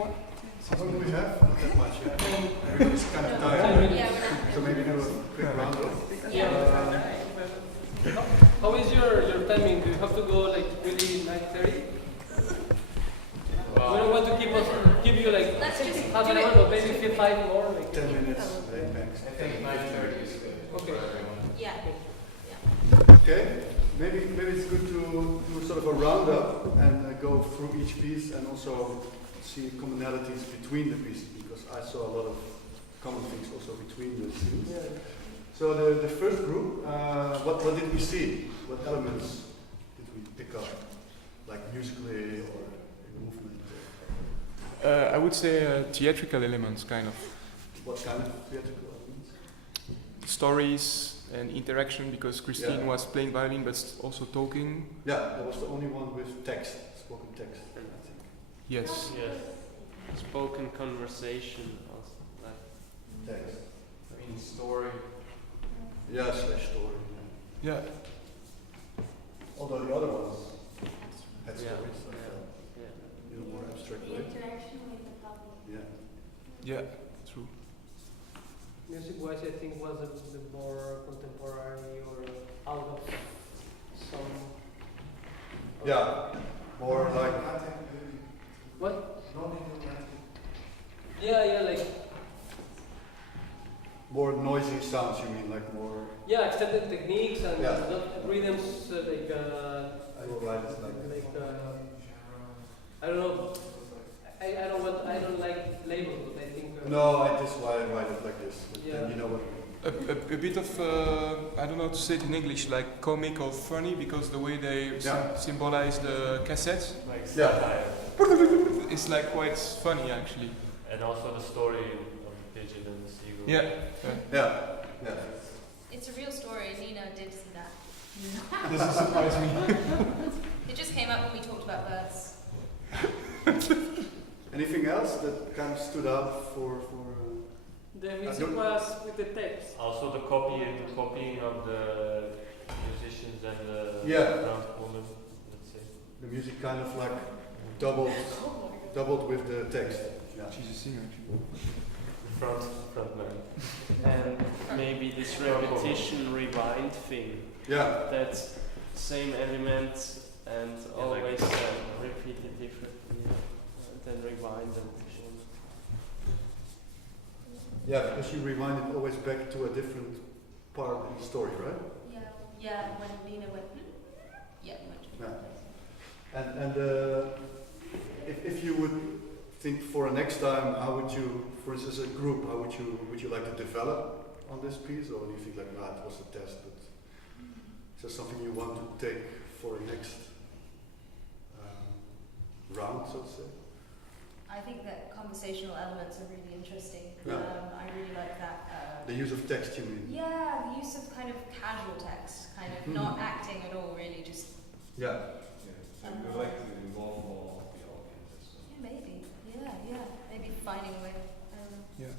one? How long do we have? Not that much. Everybody's kind of tired. So maybe do a quick round How is your timing? Do you have to go like really 9:30? We don't want to keep you like half an hour, but maybe 5 more. Like 10 minutes max. I think 9:30 is good. Okay. Okay. Maybe it's good to do sort of a roundup and go through each piece and also see commonalities between the pieces, because I saw a lot of common things also between the scenes. Yeah. So the first group, what did we see? What elements did we pick up, like musically or in movement? I would say theatrical elements, kind of. What kind of theatrical elements? Stories and interaction, because Christine was playing violin but also talking. Yeah, that was the only one with text, spoken text, I think. Yes. Yeah. Spoken conversation also, like Text. I mean, story. Yeah, slash story. Yeah. Although the other ones had Yeah. stories, I felt, in a more abstract way. Interaction with the public. Yeah. Yeah, true. Music-wise, I think was a bit more contemporary or out of some. Yeah, more like. What? Yeah, like. More noisy sounds, you mean, like more. Yeah, extended techniques and Yeah. not rhythms like. I will write it like. I don't know. I don't like labels, but I think. No, I just write it like this. Yeah. Then you know what. A bit of, I don't know how to say it in English, like comic or funny, because the way they symbolize the cassette like Yeah. satire. is like quite funny actually. And also the story of the pigeon and the seagull. Yeah. Yeah. It's a real story. Nina did see that. Doesn't surprise me. It just came up when we talked about birds. Anything else that kind of stood out for The music was with the text. Also the copying of the musicians and the front woman, let's say. the music kind of like doubled with the text. Yeah. She's a singer actually. Front man. And maybe this repetition rewind thing. Yeah. That's same elements and always repeated differently and then rewind and Yeah, because you rewind it always back to a different part in the story, right? Yeah, when Nina went, yeah, went to Yeah. And if you would think for a next time, how would you, for instance, a group, how would you like to develop on this piece, or do you think like, nah, it was a test, but is there something you want to take for a next round, so to say? I think that conversational elements are really interesting. Yeah. I really like that. The use of text, you mean? Yeah, the use of kind of casual text, kind of not acting at all, really, just. Yeah. So we like to involve more of the audience. Yeah, maybe. Yeah. Maybe finding a way. I don't know. Yeah.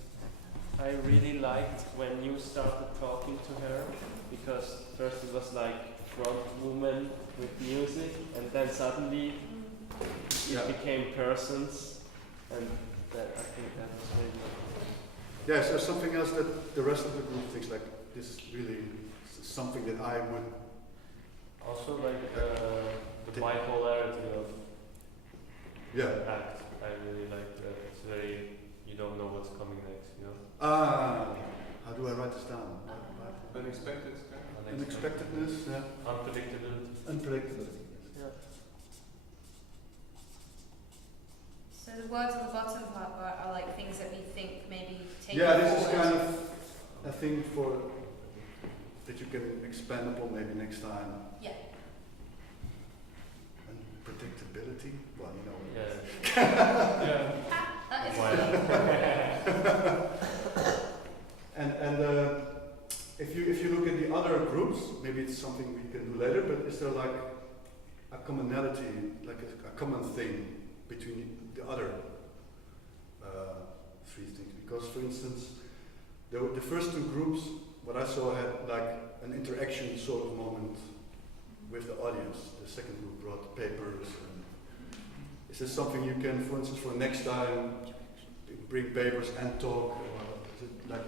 I really liked when you started talking to her, because first it was like front movement with music, and then suddenly it became persons, and that, I think that was really. Yeah, is there something else that the rest of the group thinks like this is really something that I would? Also like the bipolarity of act. I really like that. It's very, you don't know what's coming next, you know? How do I write this down? Unexpected. Unexpectedness, yeah. Unpredictability. Unpredictability. Yeah. So the words on the bottom part are like things that we think maybe take. Yeah, this is kind of a thing for that you can expand upon maybe next time. Yeah. Unpredictability. Well, you know. Yeah. That is. And if you look at the other groups, maybe it's something we can do later. But is there like a commonality, like a common thing between the other three things? Because, for instance, the first two groups, what I saw had like an interaction sort of moment with the audience. The second group brought papers. And this something you can, for instance, for next time, bring papers and talk, or is it like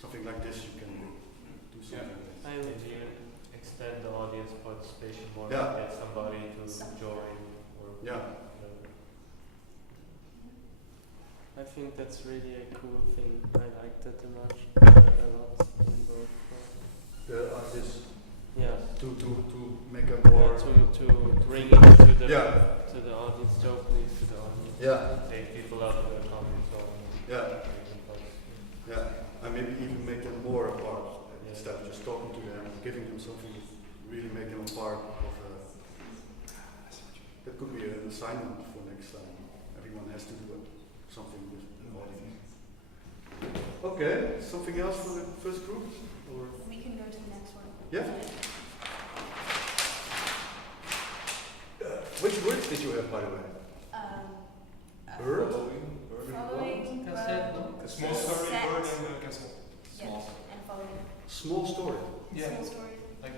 something like this you can do something like I Maybe would, you extend the audience participation more, Yeah. get somebody to join or Yeah. whatever. I think that's really a cool thing. I like that a lot in both. this Yeah. to make a Yeah, more to bring it to the yeah to the audience, to open it to the audience. yeah Take people out of their comfort zone. yeah Make them participate. yeah, and maybe even make them more a part Yeah. instead of just talking to them, giving them something, really make them a part of. That could be an assignment for next time. Everyone has to do something with the audience. Okay, something else for the first group? Or We can go to the next one. yeah. Which words did you have, by the way? Bird? Following. Cassette, no? A small story, Set. bird and castle. Yeah, and following. Small story. Yeah. Small story. Like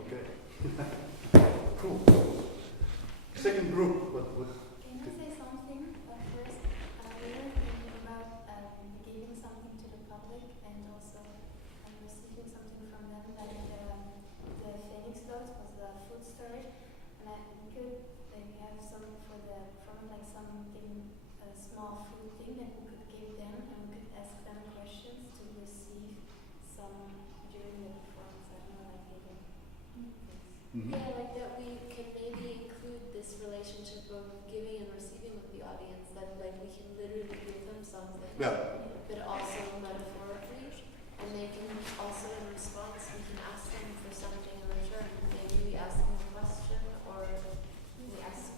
Okay. Cool. Second group. What? Can I say something? First, we were thinking about giving something to the public and also receiving something from them. Like the Phoenix Dogs was the food storage, and we could have some for the from like something a small food thing that we could give them, and we could ask them questions to receive some during the performance. I don't know, like giving things. Mhm. Yeah, like that we can maybe include this relationship of giving and receiving with the audience, that like we can literally give them something, Yeah. but also metaphorically, and they can also in response, we can ask them for something in return. Maybe we ask them a question, or we ask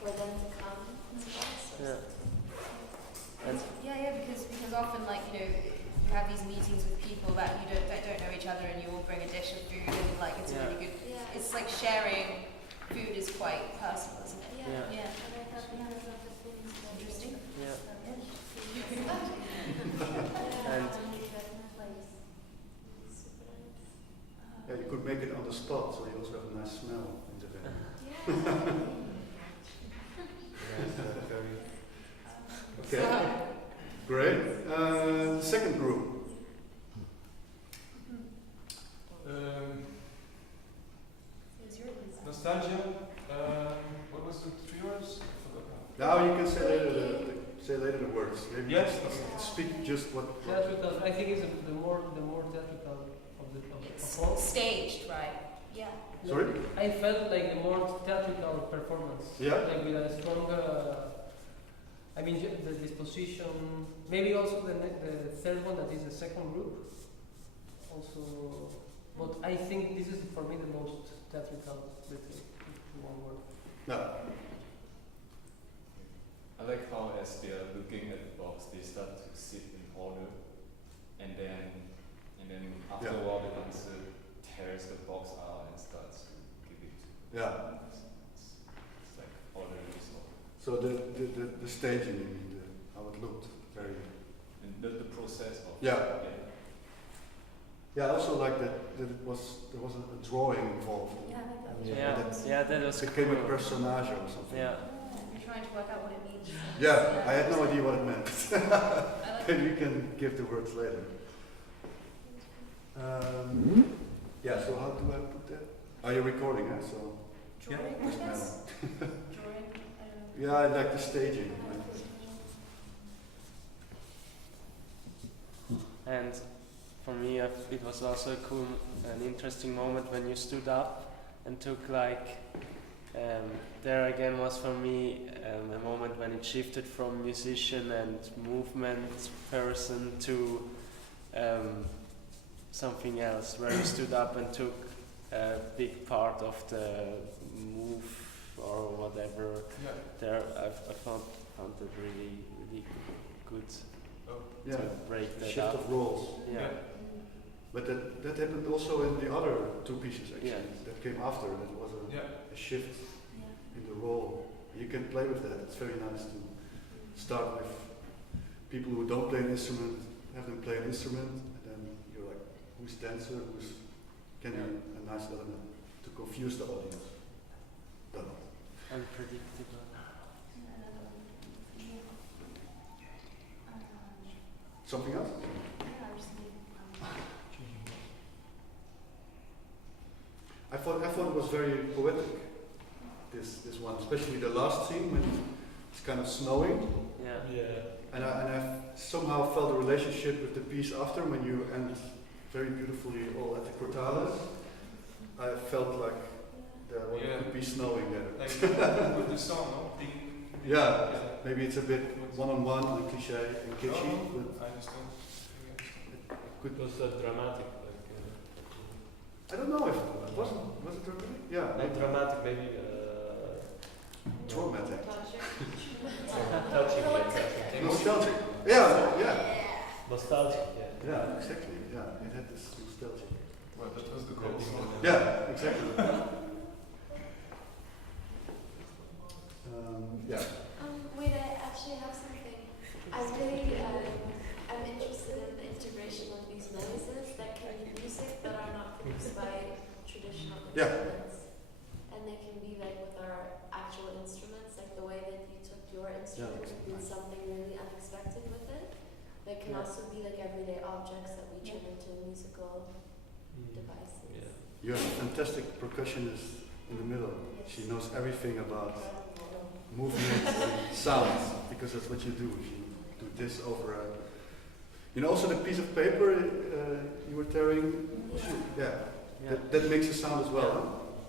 for them to come to us or Yeah. something. And Yeah, because often like you have these meetings with people that you don't know each other, and you all bring a dish of food, and like it's a Yeah. really good. Yeah. It's like sharing food is quite personal, isn't it? Yeah. Yeah. Yeah. And I thought because of the things that Interesting. yeah. And Yeah, you could make it on the spot, so you also have a nice smell in the van. yeah. Okay. Great. Second group. It's your reason. Nostalgia. What was the 3 words? I forgot now. Now you can say later the words. Maybe Yes. speak just what. Theatrical. I think it's the more theatrical of It's all. staged, right? Yeah. Sorry? I felt like a more theatrical performance. Yeah. Like with a stronger. I mean, the disposition. Maybe also the third one, that is the second group. Also, but I think this is for me the most theatrical. Let's say, in one word. No. I like how as they are looking at the box, they start to sit in order, and then after Yeah. a while the dancer tears the box out and starts to give it. Yeah. It's like order is order. So the staging, you mean, how it looked, very. And the process of Yeah. Yeah, I also like that there was a drawing involved. Yeah, I like that. Yeah, that was Became a cool. personage or something. Yeah. You're trying to work out what it means. Yeah, I had no idea what it meant. I like Maybe you can give the words later. Yeah, so how do I put that? Are you recording, huh? So drawing, I doesn't guess. matter. Drawing. I don't know. Yeah, I like the staging. And for me, it was also a cool and interesting moment when you stood up and took like, there again was for me a moment when it shifted from musician and movement person to something else, where you stood up and took a big part of the move or whatever. Yeah. There, I found it really good Yeah, to break that shift up. of roles. Yeah. But that happened also in the other two pieces actually. Yeah. That came after. That was a shift Yeah. in the role. You can play with that. It's very nice to start with people who don't play an instrument, have them play an instrument, and then you're like, who's dancer, can be a nice element to confuse the audience. Done. Unpredictable. Something else? Yeah, I just need, I thought it was very poetic. This one, especially the last scene when it's kind of snowing, Yeah. and I somehow felt a relationship with the piece after when you end very beautifully all at the Cortales. I felt like it could be snowing there. Like with the song, no? Yeah, maybe it's a bit one-on-one and cliche and kitschy, but I understand. It was dramatic, I don't know if it was it dramatic? Yeah, not dramatic, maybe traumatic. touching, like Nostalgic. Yeah. nostalgic. Yeah, exactly. Yeah, it had this nostalgic. Well, that was the goal. Yeah, exactly. Yeah. wait, I actually have something. I really, I'm interested in the integration of these noises that can be music but are not produced by traditional instruments. And they can be like with our actual instruments, like the way that you took your instrument and did something really unexpected with it. They can also be like everyday objects that we turn into musical devices. Yeah. You have a fantastic percussionist in the middle. She knows everything about movement and sound, because that's what you do. You do this over a... You know, also the piece of paper you were tearing? Yeah. That makes a sound as well, huh?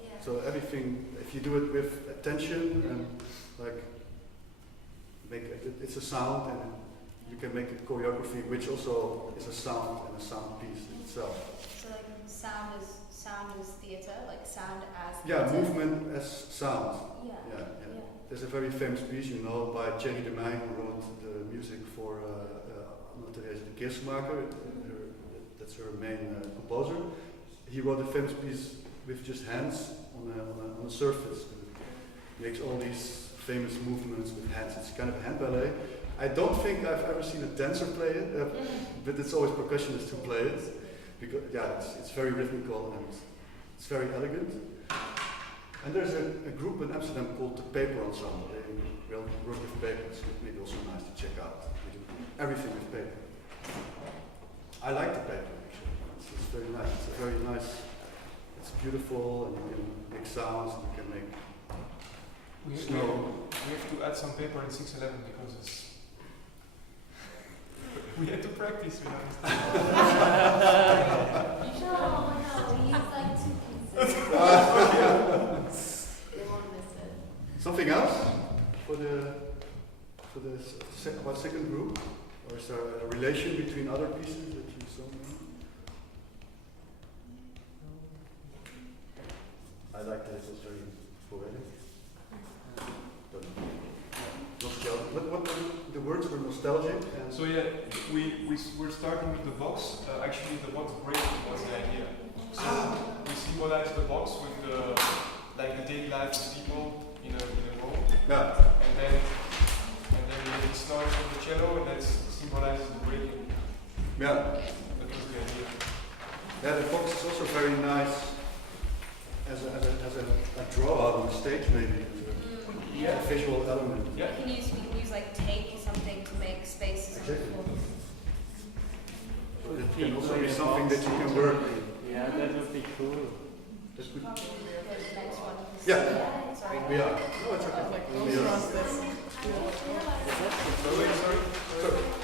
Yeah. So everything, if you do it with attention and like, it's a sound, and you can make a choreography which also is a sound and a sound piece in itself. So like sound is theatre, like sound as Yeah, theatre. movement as sound. Yeah. Yeah. There's a very famous piece, you know, by Jenny de Meij, who wrote the music for Anna-Therese de Keersmaker. That's her main composer. He wrote a famous piece with just hands on a surface. He makes all these famous movements with hands. It's kind of a hand ballet. I don't think I've ever seen a dancer play it, but it's always percussionists who play it. Because it's very rhythmical and it's very elegant. And there's a group in Amsterdam called the Paper Ensemble. They work with paper. It's maybe also nice to check out. They do everything with paper. I like the paper actually. It's very nice. It's a very nice. It's beautiful, and you can make sounds. And you can make snow. We have to add some paper in 611 because it's. We had to practice, you know. No, we use like 2 pieces. They won't miss it. Something else for the second group, or is there a relation between other pieces that you saw? I like that it was very poetic. Nostalgic. What the words were nostalgic. And So yeah, we're starting with the box. Actually, the box breaking was the idea. So we symbolize the box with the daily life of people in a row. yeah. And then it starts with the cello, and that symbolizes the breaking. Yeah. That was the idea. Yeah, the box is also very nice as a draw out on the stage, maybe. A visual element. Yeah. We can use like tape or something to make spaces. Exactly. It can also be something that you can work with. Yeah, that would be cool. That could, The next one. yeah, Sorry. we are. No, it's okay. We are. Sorry. I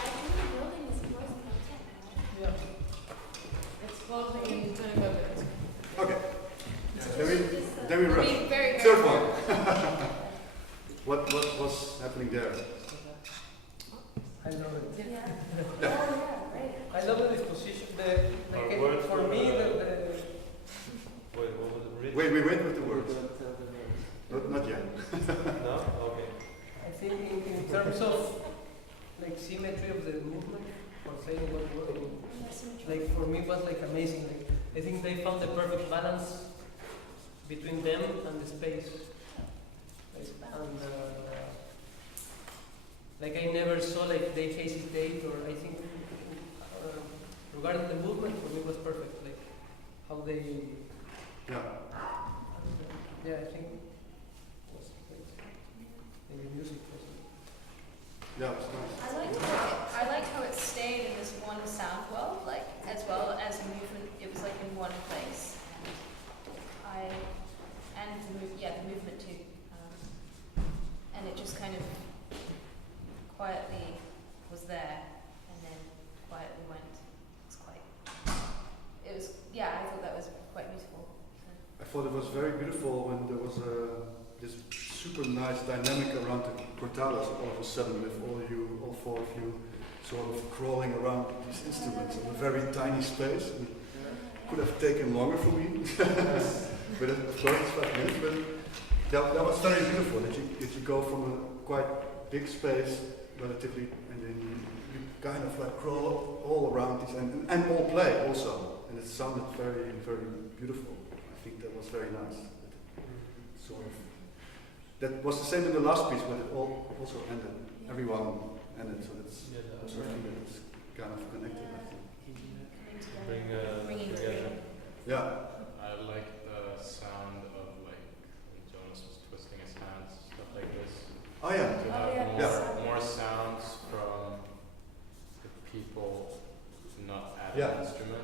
think the building is closing at 10 now. Yeah. It's closing in 25 minutes. Okay. Then we rush. Very, very Third one. What was happening there? I love it. Yeah. Oh, yeah, right. I love the disposition. Our words For were, me, Wait, what was it written? Wait, we wait with the words. Not yet. No? Okay. I think in terms of like symmetry of the movement, or saying what like for me was like amazing. Like, I think they found the perfect balance between them and the space. Like I never saw like they hesitate, or I think regarding the movement for me was perfect. Like how they Yeah. I think was like in the music. Yeah, it's nice. I like how it stayed in this one sound well, like as well as movement. It was like in one place, and the movement too, and it just kind of quietly was there, and then quietly went. I thought that was quite beautiful. I thought it was very beautiful when there was this super nice dynamic around the Portales all of a sudden, with all four of you sort of crawling around these instruments in a very tiny space. It could have taken longer for me, but of course it's 5 minutes. But that was very beautiful that you go from a quite big space relatively, and then you kind of like crawl all around these and all play also. And it sounded very, very beautiful. I think that was very nice. Sort of. That was the same in the last piece, but it also ended. Everyone ended, so that's also a thing that is kind of connected, I think. Bringing together. Yeah. I like the sound of like when Jonas was twisting his hands, stuff like this. Oh yeah. To have Yeah. more sounds from the people not at Yeah. an instrument.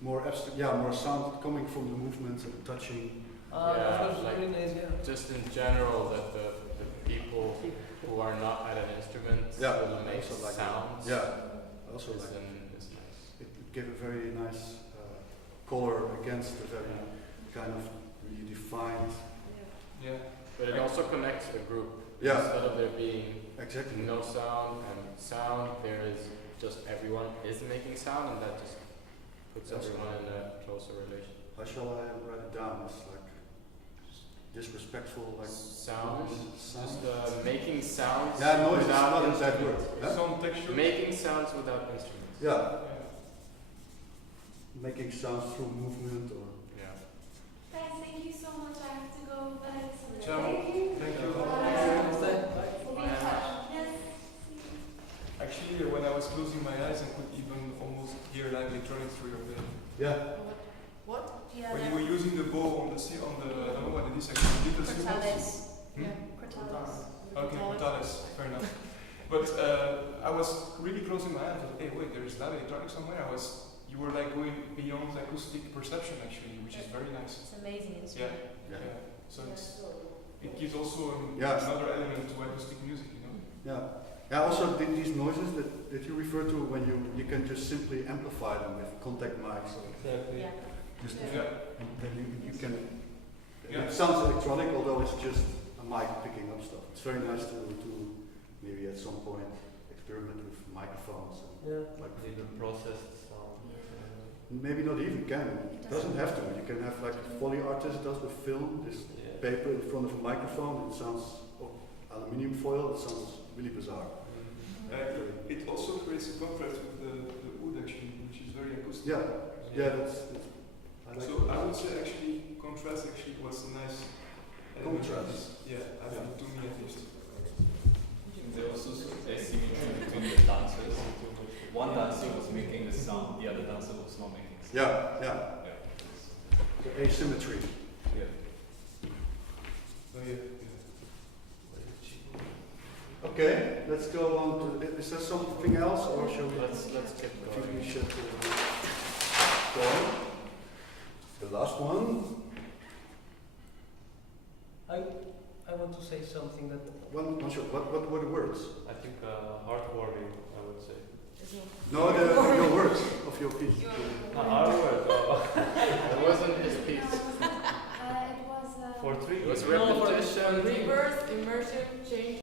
More abstract, more sound coming from the movements and touching. That was like really nice, yeah. just in general that the people who are not at an instrument will make also like sounds. Also is like is nice. it gave a very nice color against the very kind of really defined. Yeah. But it also connects the group. Yeah. Instead of there being Exactly. no sound and sound, there is just everyone is making sound, and that just puts That's everyone right. in a closer relation. How shall I write it down? It's like disrespectful, like Sound, sound. just making sounds Yeah, noise is without not a bad instruments. word. Yeah? Some texture. Making sounds without instruments. Yeah, making sounds through movement or. Yeah. Guys, thank you so much. I have to go, but Ciao. thank you. Thank you. We'll be in touch. Yes. Actually, when I was closing my eyes, I could even almost hear live electronics through your playing. Yeah. What? Yeah. When you were using the bow on the I don't know what it is actually, little cymbals. Cortales. Hmm? Yeah. Cortales. Okay, Portales, fair enough. But I was really closing my eyes. I was, hey, wait, there is live electronics somewhere. You were like going beyond acoustic perception actually, which is very nice. It's amazing Yeah, instrument. yeah. So it gives also Yeah. another element to acoustic music, you know. Yeah. Yeah. Also, these noises that you refer to when you can just simply amplify them with contact mics. Or Yeah. just Yeah. and then you can. Yeah. It sounds electronic, although it's just a mic picking up stuff. It's very nice to maybe at some point experiment with microphones. And Yeah. like Even processed sound. maybe not even can. It doesn't have to. You can have like a Foley artist does with film, this Yeah. paper in front of a microphone. It sounds aluminium foil. It sounds really bizarre. It also creates a contrast with the wood actually, which is very acoustic. Yeah, that's I like So I would say actually contrast actually was a nice element. Contrast. Yeah, I think to me at least. There was also a symmetry between the dancers. One dancer was making the sound, the other dancer was not making sound. Yeah. Yeah. The asymmetry. Yeah. So yeah. Okay, let's go on to. Is there something else, or shall we? Let's keep I think going. we should go on. The last one. I want to say something that One shot. What were the words? I think heartwarming, I would say. No, the words of your piece. Heartward. Oh. It wasn't his piece. It was. For 3 It was years. No, for- repetition. Rebirth, immersion, change.